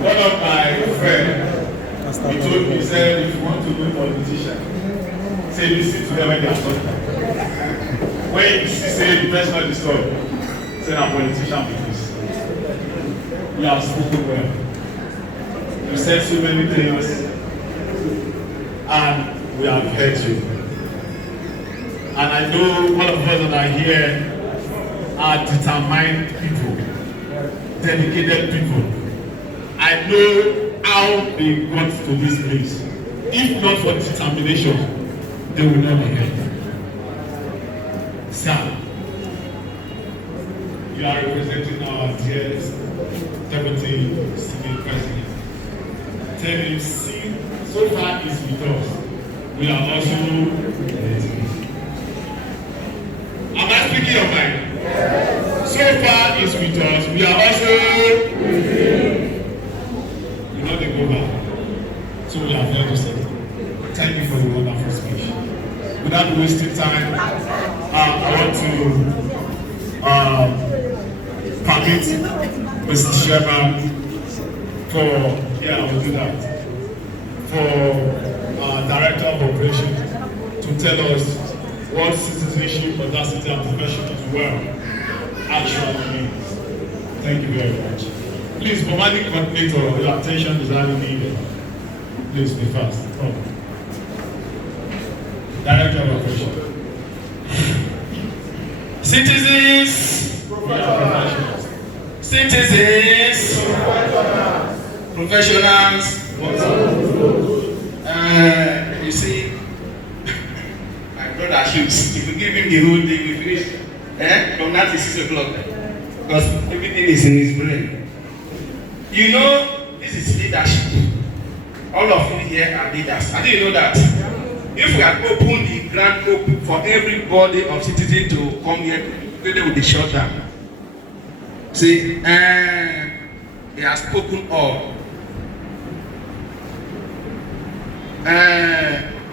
One of my friends, he told me, he said, if you want to be a politician, say listen to them when they are talking. When you see say the person of the story, say I'm a politician because you have spoken well. You said so many things and we have heard you. And I know all of us that are here are determined people, dedicated people. I know how they got to this place. If not for determination, they will not be here. Sir, you are representing our dear Deputy Senate President. Tell him, see, so far is with us. We are also ready. Am I speaking your mind? Yes. So far is with us. We are also ready. You know they go back. So we have heard you say. Thank you for the wonderful speech. Without wasting time, I want to permit Mr. Chairman for, yeah, I will do that, for Director of Operations to tell us what citizenship, audacity, and professionalism well actually means. Thank you very much. Please, commanding coordinator, your attention is highly needed. Please be fast. Oh. Director of Operations. Citizens, citizens, professionals. You see, my brother shoots. If you give him the whole thing, we finish. From now to 6 o'clock, because everything is in his brain. You know, this is leadership. All of you here are leaders. I didn't know that. If we had opened the grand open for everybody of citizens to come here, they would be shut down. See, he has spoken all.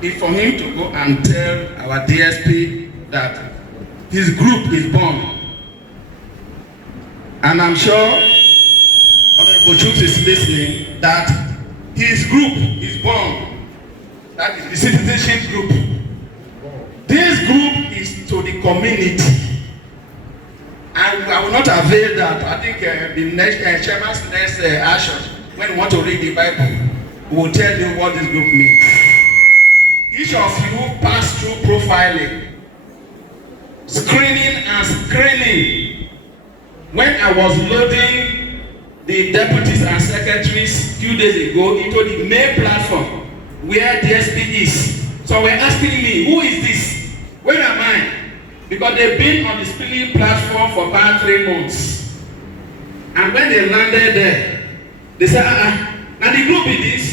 If for him to go and tell our DSP that his group is born, and I'm sure Honorable Chuks is listening, that his group is born. That is the citizenship group. This group is to the community. And I will not avail that. I think the next chairman's next action, when you want to read the Bible, will tell you what this group means. Each of you pass through profiling, screening and screening. When I was loading the deputies and secretaries a few days ago into the main platform, where DSP is. So we're asking me, who is this? Where am I? Because they've been on the screening platform for about 3 months. And when they landed there, they said, now the group is this.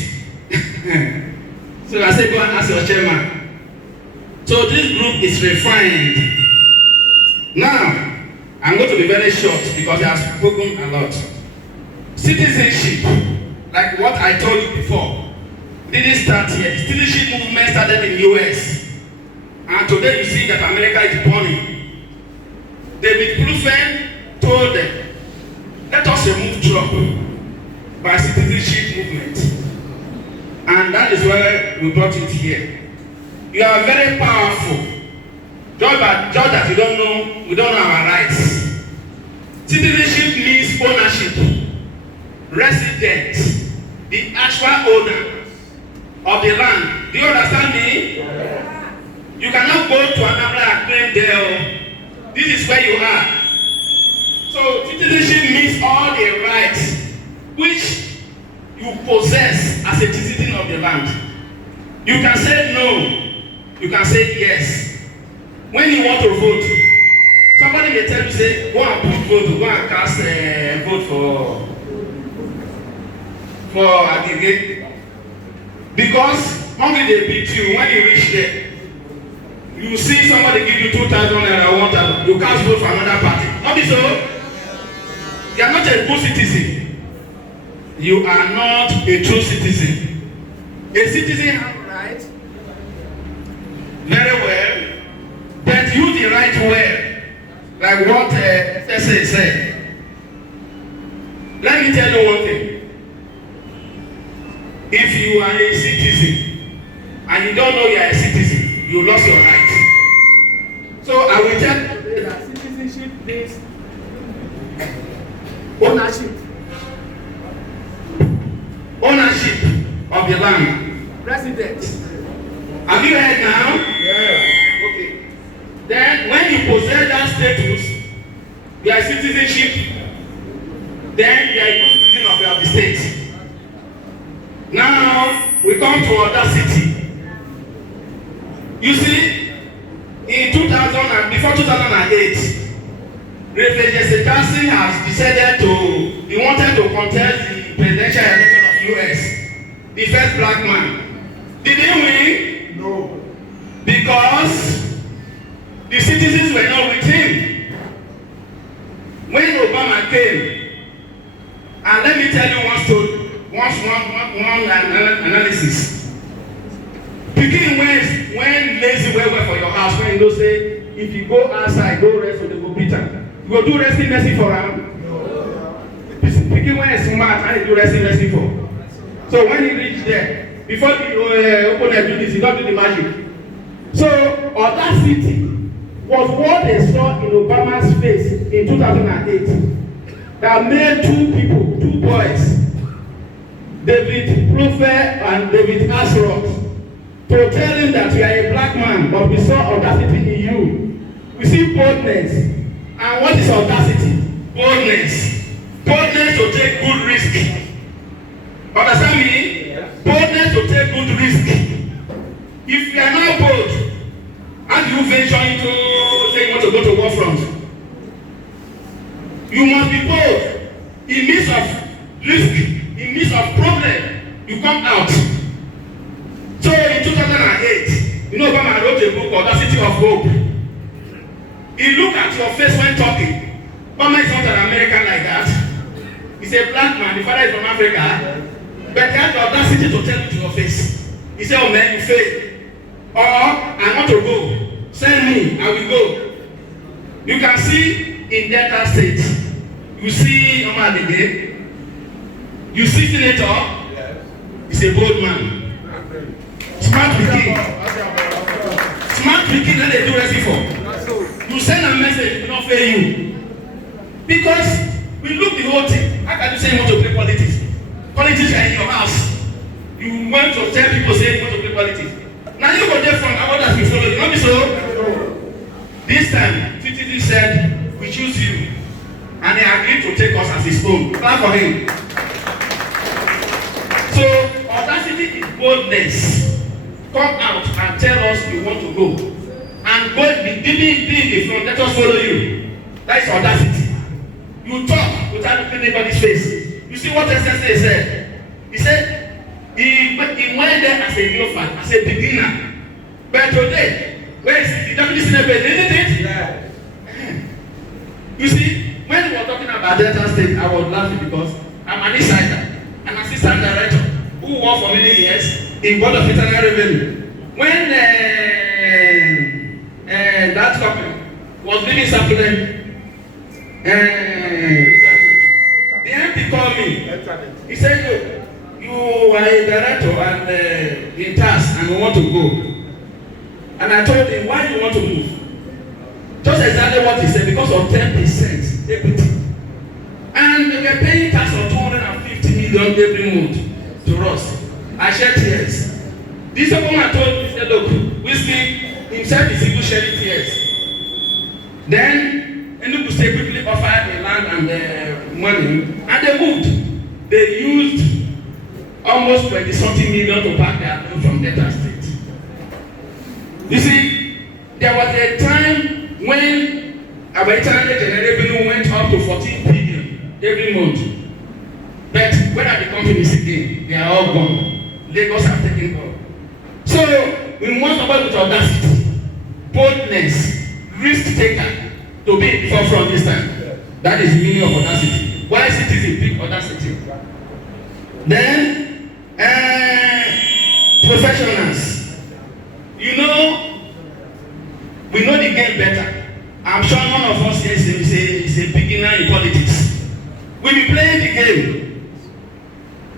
So I said, go and ask your chairman. So this group is refined. Now, I'm going to be very short because I have spoken a lot. Citizenship, like what I told you before, didn't start here. The citizenship movement started in the US. And today you see that America is burning. David Plouffe told them, let us remove Trump by citizenship movement. And that is where we brought it here. You are very powerful. Just that you don't know, we don't know our rights. Citizenship means ownership. Resident, the actual owner of the land. Do you understand me? Yeah. You cannot go to another and claim there. This is where you are. So citizenship means all the rights which you possess as a citizen of the land. You can say no. You can say yes. When you want to vote, somebody may tell you, say, go and put vote, go and cast a vote for aggregate. Because only they beat you when you reach there. You see somebody give you 2,000 naira, 1,000, you can't vote for another party. Not be so. You are not a good citizen. You are not a true citizen. A citizen has right. Very well. But use the right way. Like what FSA said. Let me tell you one thing. If you are a citizen and you don't know you are a citizen, you lost your right. So I will tell you that citizenship means ownership of the land. President. Have you heard now? Yeah. Okay. Then when you possess that status, you are citizenship, then you are a good citizen of the state. Now we come to audacity. You see, in 2000 and before 2008, Reverend Jesse Jackson has decided he wanted to contest the presidential election of US. The first black man. Did he win? No. Because the citizens were not with him. When Obama came, and let me tell you one story, one analysis. Pikin when lazy well for your house, when you know say, if you go outside, go rest for the go Peter. You go do resting mercy for him. No. Pikin when is smart, and you do resting mercy for. So when he reached there, before the opponent do this, he don't do the magic. So audacity was what they saw in Obama's face in 2008 that made two boys, David Plouffe and David Axelrod, to tell him that you are a black man, but we saw audacity in you. We see boldness. And what is audacity? Boldness. Boldness to take good risk. Understand me? Yes. Boldness to take good risk. If you are not bold, how do you venture into saying you want to go to war front? You must be bold. In midst of risk, in midst of problem, you come out. So in 2008, you know Obama wrote a book, Audacity of Hope. He looked at your face when talking. Obama is not an American like that. He's a black man, the father is from Africa. But he had the audacity to tell you to your face. He said, oh man, you fail. Or, I want to go. Send me, I will go. You can see in Delta State, you see Omar Dede, you see Senator, yes. He's a bold man. Smart pikin. Smart pikin that they do recipe for. You send a message, it will not fail you. Because we look the whole thing. How can you say you want to play politics? Politics are in your house. You want to tell people say you want to play politics. Now you go there from others will follow you. Not be so. This time, TTT said, we choose you. And he agreed to take us as his own. Clap for him. So, audacity is boldness. Come out and tell us you want to go. And go be in the front, let us follow you. That is audacity. You talk without looking anybody's face. You see what SSA said? He said, he went there as a neophyte, as a beginner. But today, where is the deputy senator? Isn't it? Yeah. You see, when we were talking about Delta State, I was laughing because I'm an insider, an assistant director who worked for many years in Board of Internal Revenue. When that company was living supplement, the MP called me. He said, you are a director and in task and we want to go. And I told him, why do you want to move? Just exactly what he said, because of 10% equity. And they were paying tax of 250 million every month to us. I shed tears. This woman told me, he said, look, Whiskey himself is even shedding tears. Then Enugu State quickly offered the land and the money, and they moved. They used almost 20-something million to back their loan from Delta State. You see, there was a time when our internal revenue went up to 14 billion every month. But where are the companies again? They are all gone. Lagos have taken over. So we want somebody with audacity, boldness, risk taker to be in the forefront this time. That is the meaning of audacity. Why is it a big audacity? Then professionals. You know, we know the game better. I'm sure none of us here is a beginner in politics. We be playing the game.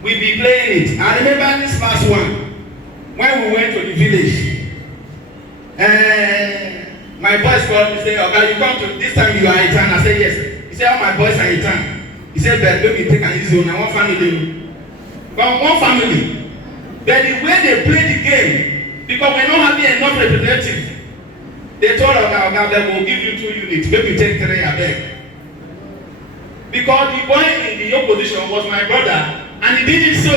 we be playing it. I remember this last one when we went to the village. My boys called me say, "Okay, you come to this time you are Itan." I said yes. He said, "All my boys are Itan." He said, "But baby, take an easy on one family." But one family. But the way they play the game, because we're not having enough representatives, they told us that they will give you 2 units, maybe take 3 a beg. Because the boy in the opposition was my brother, and he did it so.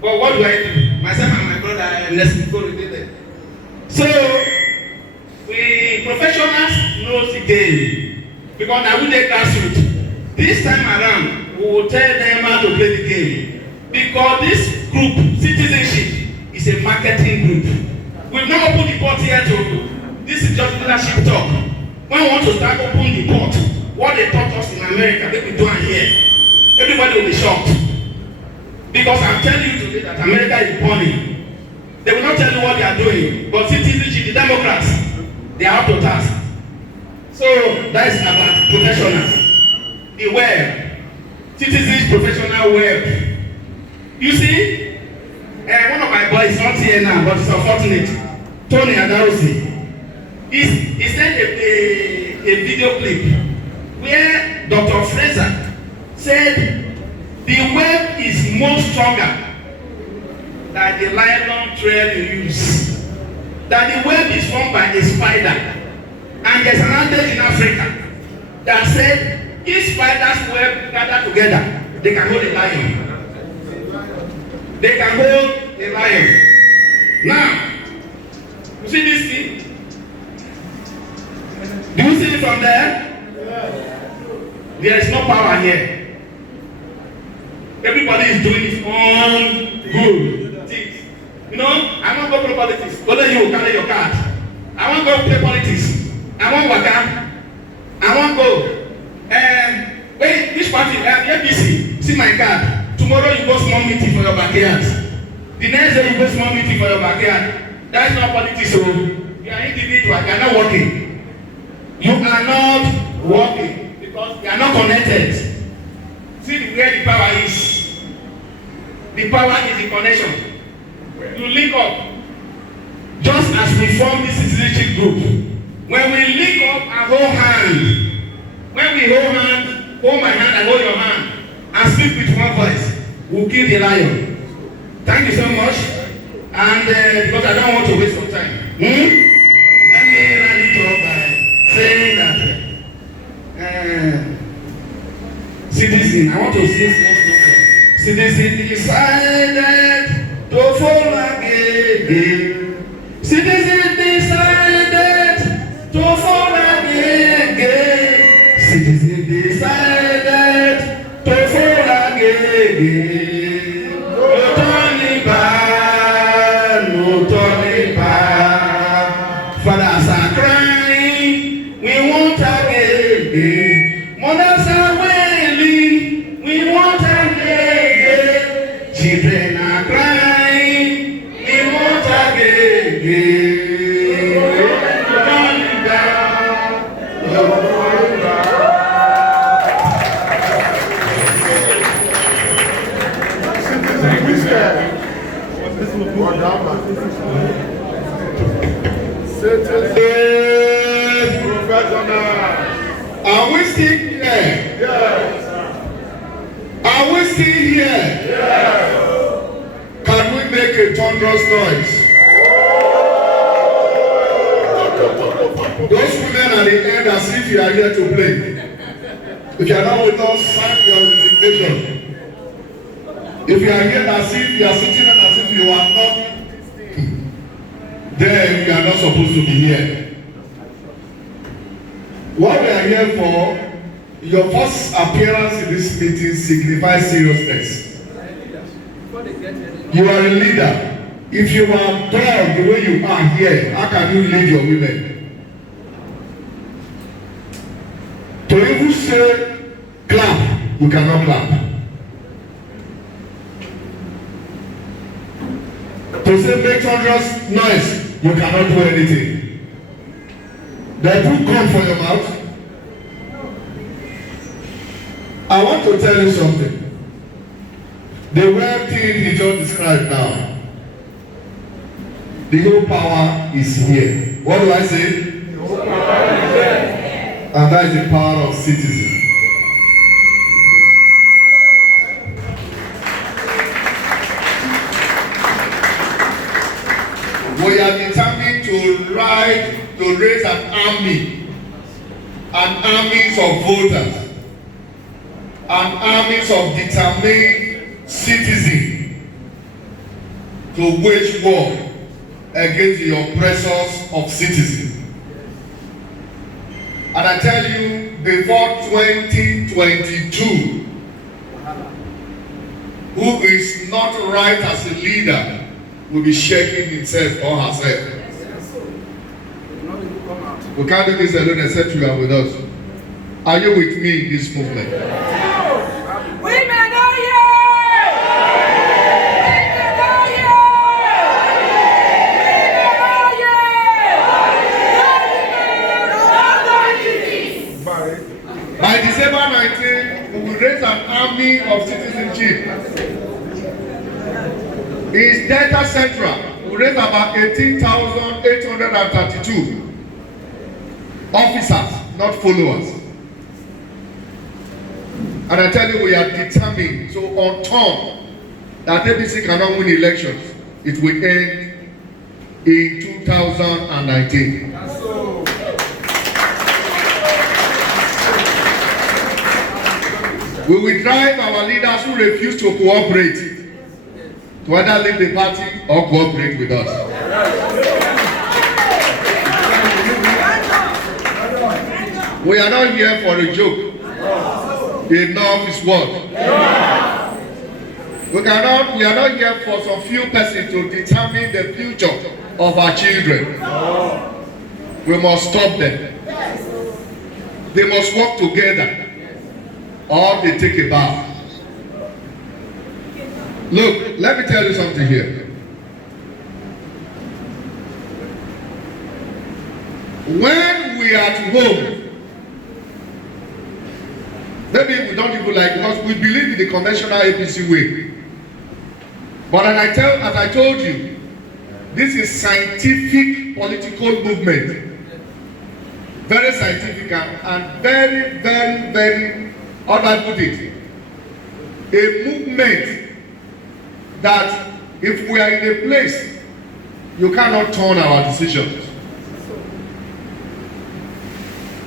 But what do I do? Myself and my brother, let's go with it. So, we professionals know the game. Because now we take grassroots. This time around, we will tell them how to play the game. Because this group, citizenship, is a marketing group. We've not opened the port here to, this is just leadership talk. When we want to start opening the port, what they taught us in America, they will do it here. Everybody will be shocked. Because I'm telling you today that America is burning. They will not tell you what they are doing. But citizenship, the Democrats, they are up to task. So that is about professionals. The web. Citizens professional web. You see, one of my boys is not here now, but it's unfortunate. Tony Adarosi. He sent a video clip where Dr. Fraser said the web is more stronger than the nylon thread you use. That the web is formed by a spider. And there's an adage in Africa that said if spiders web gather together, they can hold a lion. They can hold a lion. Now, you see this thing? Do you see it from there? There is no power here. Everybody is doing his own good things. You know, I want to go play politics. Go let you carry your card. I want to go play politics. I want waka. I want go. Wait, which party? APC. See my card. Tomorrow you go small meeting for your backyard. The next day you go small meeting for your backyard. That is not politics. So you are individual. You are not working. You are not working because you are not connected. See where the power is. The power is the connection. You link up. Just as we form this citizenship group. When we link up and hold hands, when we hold hands, hold my hand and hold your hand, and speak with one voice, we'll kill the lion. Thank you so much. And because I don't want to waste some time, let me run it up by saying that citizen, I want to say citizen decided to fall again. Citizen decided to fall again. Citizen decided to fall again. No turning back, no turning back. Fathers are crying, we want again. Mothers are wailing, we want again. Children are crying, we want again. Are we still here? Yes. Are we still here? Yes. Can we make a thunderous noise? Those women at the end as if you are here to play. If you are not with us, sign your resignation. If you are here as if you are sitting as if you are not, then you are not supposed to be here. What we are here for, your first appearance in this meeting signifies seriousness. You are a leader. If you are proud the way you are here, how can you lead your women? To even say clap, you cannot clap. To say make thunderous noise, you cannot do anything. They put gun for your mouth. I want to tell you something. The well thing he just described now, the whole power is here. What do I say? The whole power is here. And that is the power of citizens. We are determined to raise an armies of voters, an armies of determined citizens to wage war against the oppressors of citizens. And I tell you, before 2022, who is not right as a leader will be shaking himself or herself. We can't do this alone except you are with us. Are you with me in this movement? Women are here! By December 19, we will raise an army of citizenship. In Delta Central, we raise about 18,832 officers, not followers. And I tell you, we are determined, so on turn, that APC cannot win elections. It will end in 2019. We will drive our leaders who refuse to cooperate to either leave the party or cooperate with us. We are not here for a joke. Enough is what? We are not here for some few persons to determine the future of our children. We must stop them. They must work together or they take a bath. Look, let me tell you something here. When we are at home, maybe we don't even like, because we believe in the conventional APC way. But as I told you, this is scientific political movement. Very scientific and very, very, very, how do I put it? A movement that if we are in a place, you cannot turn our decisions.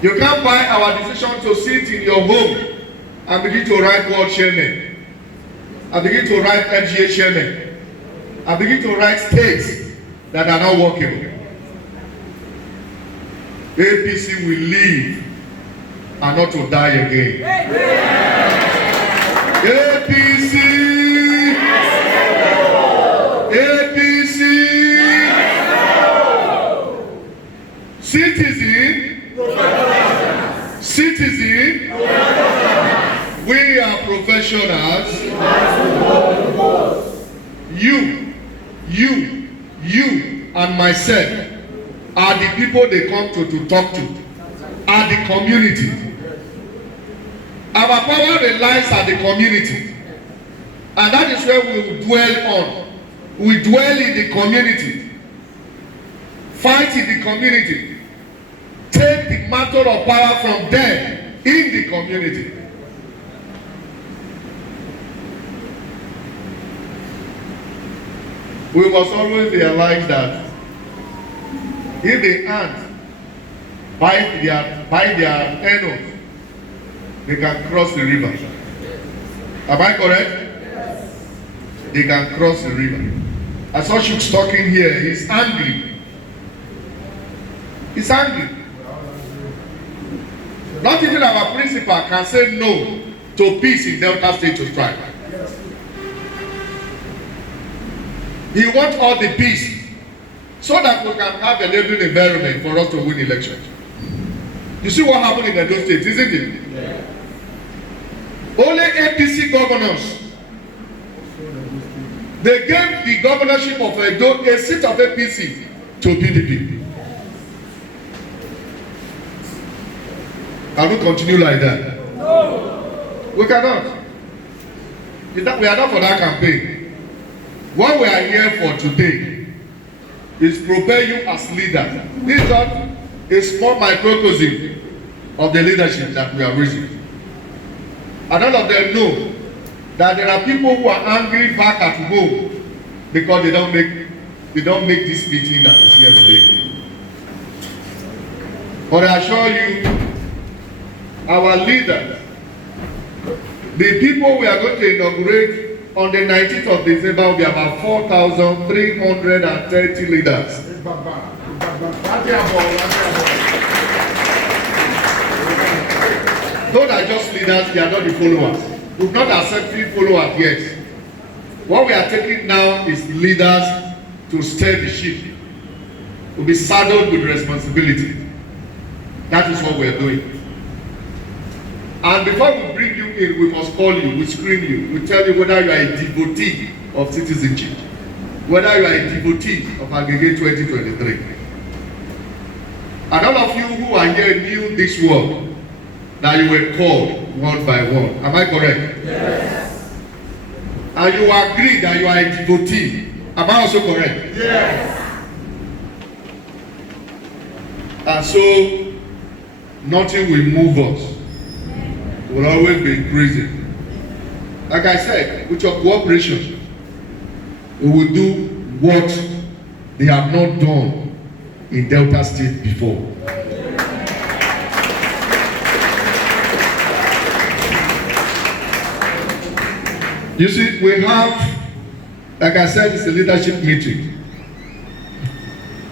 You can't buy our decision to sit in your home and begin to write world chairman, and begin to write FGA chairman, and begin to write states that are not workable. APC will live and not to die again. APC! APC! Citizen, we are professionals. You and myself are the people they come to talk to, are the community. Our power relies on the community, and that is where we will dwell on. We dwell in the community, fight in the community, take the mantle of power from them in the community. We must always realize that if the ants bite their anus, they can cross the river. Am I correct? Yes. They can cross the river. I saw Shooks talking here. He's angry. He's angry. Not even our principal can say no to peace in Delta State to strike. He wants all the peace so that we can have a level environment for us to win elections. You see what happened in Edo State, isn't it? Yeah. Only APC governors. They gave the governorship of Edo, a seat of APC, to PDP. Can we continue like that? No. We cannot. We are not for that campaign. What we are here for today is prepare you as leaders. This is not a small microcosm of the leadership that we are raising. And all of them know that there are people who are angry back at home because they don't make this meeting that is here today. But I assure you, our leaders, the people we are going to inaugurate on the 19th of December will be about 4,330 leaders. Those are just leaders, they are not the followers. We've not accepted followers yet. What we are taking now is leaders to steer the ship, to be saddled with responsibility. That is what we are doing. And before we bring you in, we must call you, we screen you, we tell you whether you are a devotee of citizenship, whether you are a devotee of Agege 2023. And all of you who are here knew this word, that you were called one by one. Am I correct? Yes. And you agree that you are a devotee. Am I also correct? Yes. And so, nothing will move us. We'll always be increasing. Like I said, with your cooperation, we will do what they have not done in Delta State before. You see, we have, like I said, it's a leadership meeting.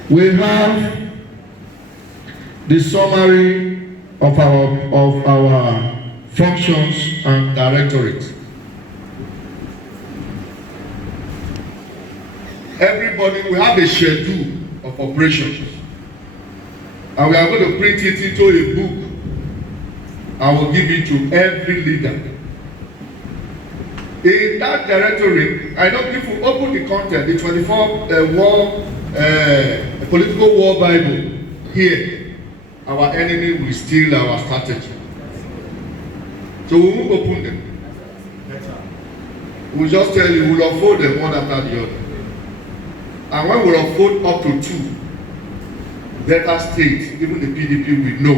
We have the summary of our functions and directorates. Everybody, we have a schedule of operations, and we are going to print it into a book and we'll give it to every leader. In that directory, I know if you open the content, the 24 political war Bible here, our enemy will steal our strategy. So we won't open them. We'll just tell you, we'll unfold them one after the other. And when we unfold up to 2, Delta State, even the PDP will know.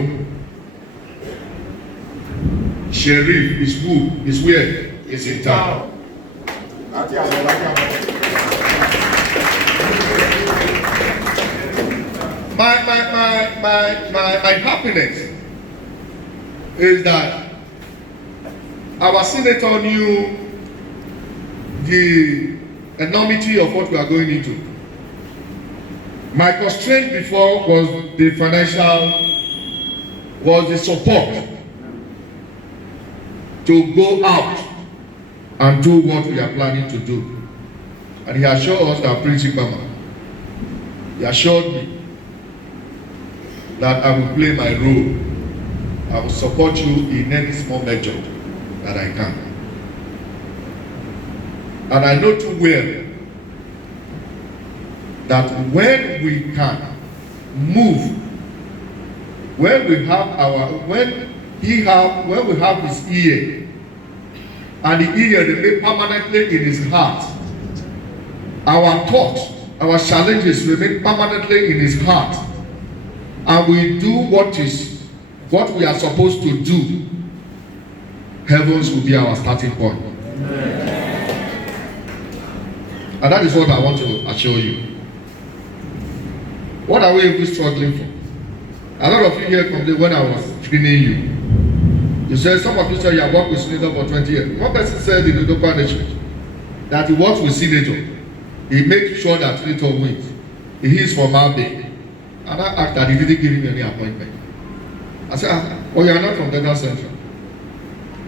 Sheriff is who? Is where? Is in town. My happiness is that our senator knew the enormity of what we are going into. My constraint before was the support to go out and do what we are planning to do. And he assured us that principal, he assured me that I will play my role. I will support you in any small measure that I can. And I know too well that when we can move, when we have his ear, and the ear remain permanently in his heart, our thoughts, our challenges remain permanently in his heart, and we do what we are supposed to do, heavens will be our starting point. And that is what I want to assure you. What are we even struggling for? A lot of you here complained when I was screening you. You said, some of you said you have worked with Senator for 20 years. One person said in the local nation that he works with Senator. He makes sure that Senator wins. He is from Abbey. And I asked that he didn't give him any appointment. I said, oh, you are not from Delta Central.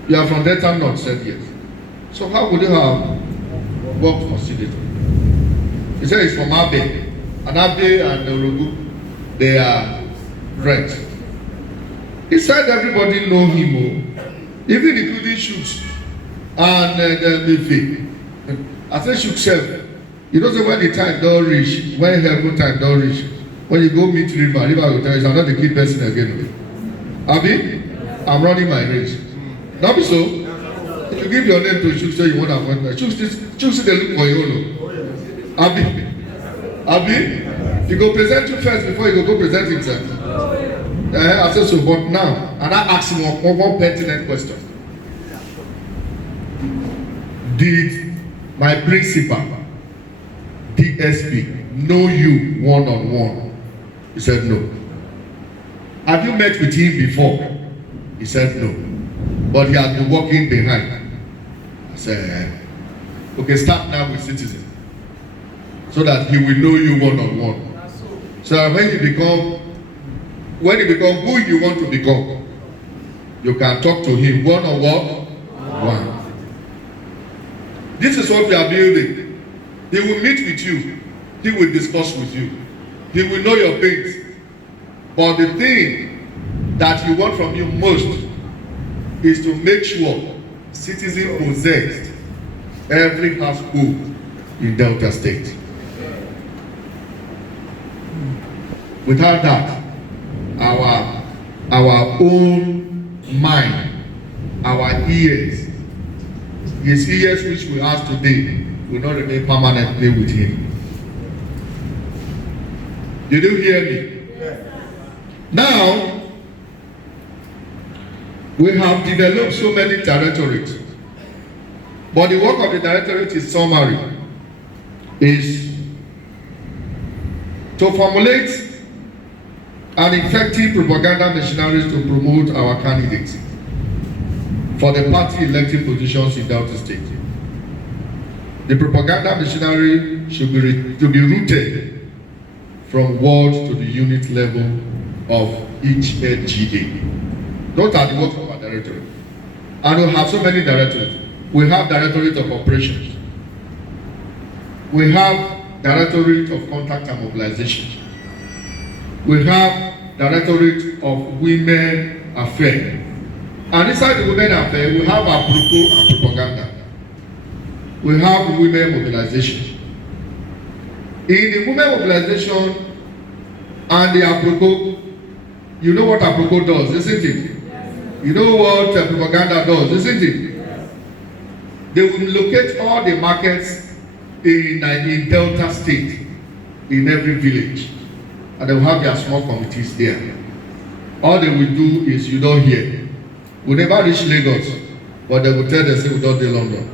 You are from Delta North, said yes. So how would you have worked for Senator? He said he's from Abbey. And Abbey and Orogu, they are friends. He said everybody know him, even including Shooks and Mefe. I said Shooks self. You know, say when the time don't reach, when heaven time don't reach, when you go meet River will tell you, I'm not the key person again. Abi, I'm running my race. Not be so. If you give your name to Chuk, say you want appointment. Chuk say they look for you. Abi, you go present you first before you go present himself. I said so, but now, and I ask him one pertinent question. Did my principal, DSP, know you one-on-one? He said no. Have you met with him before? He said no. But he has been working behind. I said, okay, start now with Citizen. So that he will know you one-on-one. So that when you become who you want to become, you can talk to him one-on-one. This is what we are building. He will meet with you. He will discuss with you. He will know your pains. But the thing that he wants from you most is to make sure Citizen possessed every household in Delta State. Without that, our own mind, our ears, his ears which we have today, will not remain permanently with him. Did you hear me? Now, we have developed so many directorates, but the work of the directorate is summary, is to formulate an effective propaganda machinery to promote our candidates for the party elected positions in Delta State. The propaganda machinery should be rooted from ward to the unit level of each LGA. Those are the work of our directorate. And we have so many directorates. We have directorate of operations. We have directorate of contact and mobilization. We have directorate of women affairs. And inside the women affairs, we have our and propaganda. We have women mobilization. In the women mobilization and the Aproko, you know what Aproko does, isn't it? Yes. You know what propaganda does, isn't it? Yes. They will locate all the markets in Delta State, in every village, and they will have their small committees there. All they will do is, you don't hear. We never reach Lagos, but they will tell them, say, we don't do London.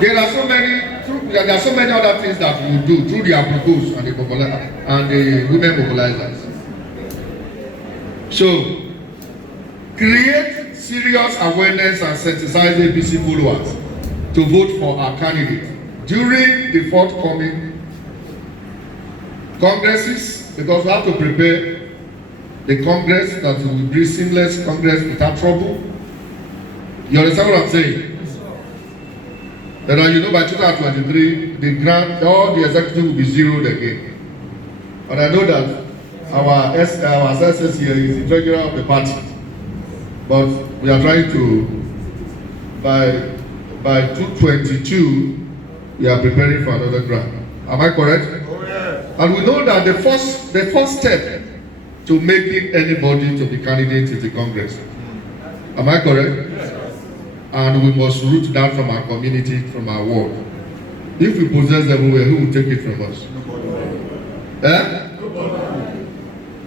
There are so many other things that we will do through the Aprokos and the women mobilizers. So, create serious awareness and sensitize APC followers to vote for our candidate during the forthcoming congresses, because we have to prepare the congress that will be seamless congress without trouble. You understand what I'm saying? Then you know by 2023, the grant, all the executive will be zeroed again. And I know that our SSS here is the treasurer of the party, but we are trying to, by 2022, we are preparing for another grant. Am I correct? Oh, yeah. And we know that the first step to making anybody to be candidate is the Congress. Am I correct? Yes. And we must root that from our community, from our ward. If we possess them everywhere, who will take it from us?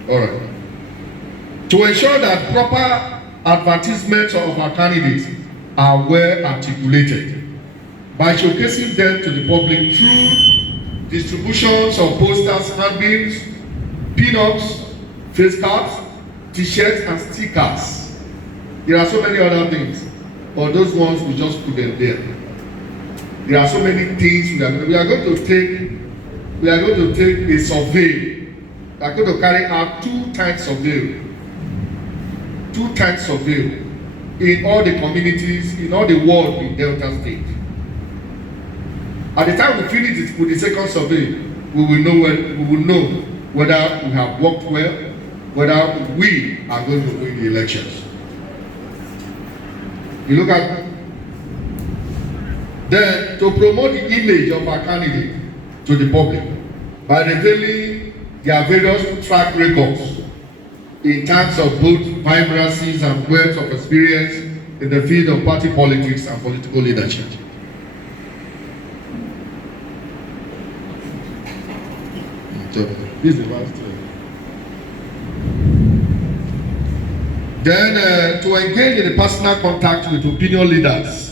All right. To ensure that proper advertisements of our candidates are well articulated, by showcasing them to the public through distributions of posters, handbills, pin-ups, face cards, t-shirts, and stickers. There are so many other things, but those ones we just put them there. There are so many things we are going to take a survey. We are going to carry out 2-time survey. 2-time survey in all the communities, in all the world in Delta State. At the time we finish it with the second survey, we will know whether we have worked well, whether we are going to win the elections. You look at then to promote the image of our candidate to the public by revealing their various track records in terms of both vibrancies and wealth of experience in the field of party politics and political leadership. So, this is the last one. Then to engage in a personal contact with opinion leaders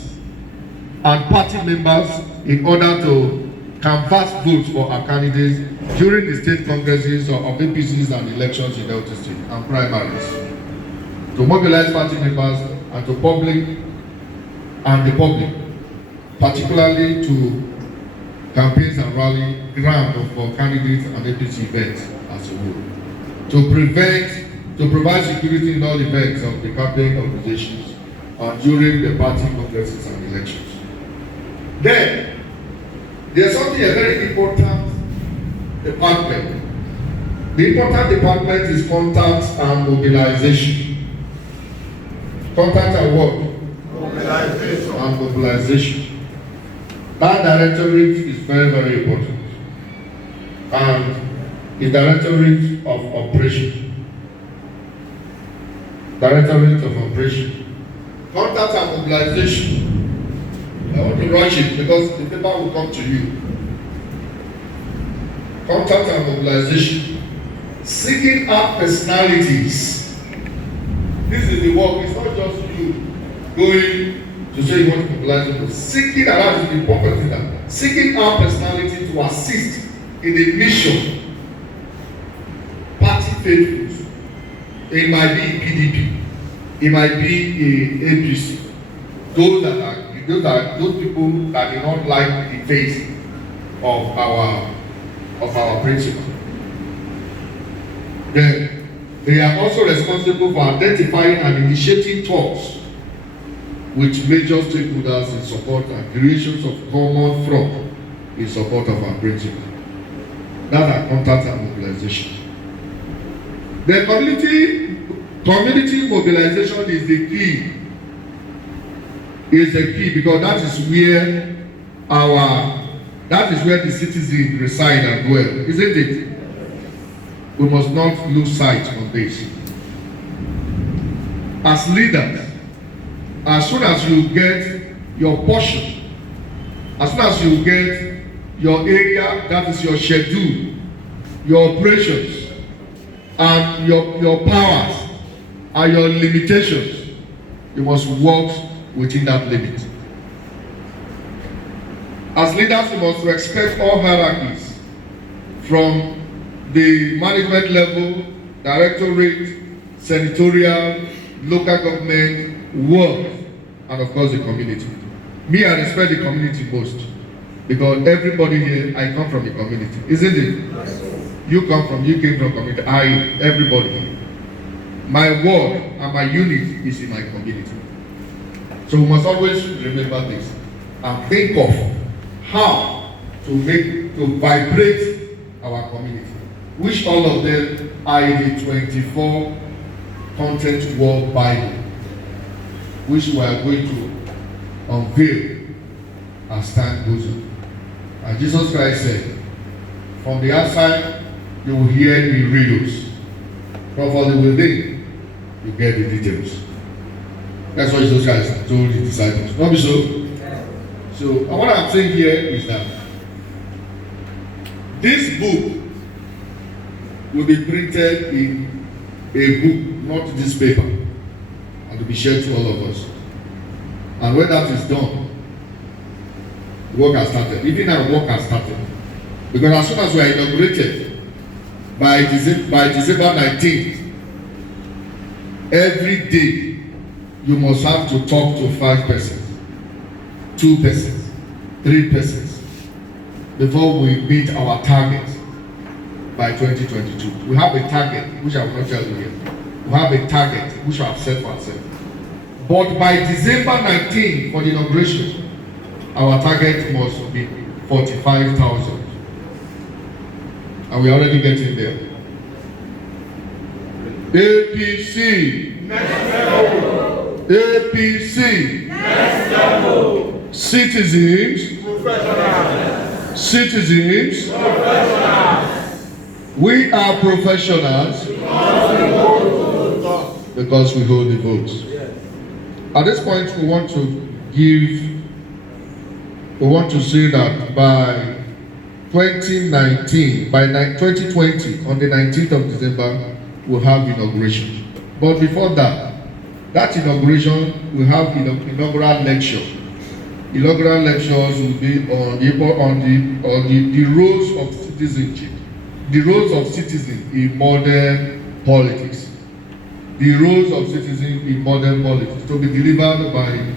and party members in order to canvass votes for our candidates during the state congresses of APCs and elections in Delta State and primaries. To mobilize party members and the public, particularly to campaigns and rally ground for candidates and APC events as a whole. To provide security in all events of the campaign organizations during the party congresses and elections. Then, there's something a very important department. The important department is contacts and mobilization. Contact and what? Mobilization. And mobilization. That directorate is very, very important. And the directorate of operation. Directorate of operation. Contact and mobilization. I want to rush it because the paper will come to you. Contact and mobilization. Seeking out personalities. This is the work. It's not just you going to say you want to mobilize people. Seeking out, that is the important thing. Seeking out personality to assist in the mission. Party faithfuls. It might be PDP. It might be APC. Those people that do not like the face of our principle. Then they are also responsible for identifying and initiating talks with major stakeholders in support and creations of common front in support of our principle. That are contact and mobilization. The community mobilization is the key. Is the key because that is where the citizens reside and dwell, isn't it? We must not lose sight on this. As leaders, as soon as you get your portion, as soon as you get your area, that is your schedule, your operations, and your powers and your limitations, you must work within that limit. As leaders, we must respect all hierarchies from the management level, directorate, senatorial, local government, work, and of course the community. Me, I respect the community most because everybody here, I come from the community, isn't it? You came from community, everybody. My work and my unit is in my community. So we must always remember this and think of how to vibrate our community, which all of them are in the 24 content World Bible, which we are going to unveil as time goes on. And Jesus Christ said, from the outside you will hear the riddles, but from the within you get the details. That's what Jesus Christ told the disciples. Not be so? So, what I'm saying here is that this book will be printed in a book, not this paper, and to be shared to all of us. And when that is done, the work has started. Even our work has started. Because as soon as we are inaugurated, by December 19th, every day, you must have to talk to 5 persons, 2 persons, 3 persons before we meet our target by 2022. We have a target, which I will not tell you here. We have a target which we have set for ourselves. But by December 19th for the inauguration, our target must be 45,000. And we are already getting there. APC. Next level. APC. Next level. Citizens. Professionals. Citizens. Professionals. We are professionals because we hold the votes. At this point, we want to say that by 2019, by 2020, on the 19th of December, we'll have inauguration. But before that inauguration, we have inaugural lecture. Inaugural lectures will be on the roles of citizenship, the roles of citizens in modern politics, the roles of citizens in modern politics, to be delivered by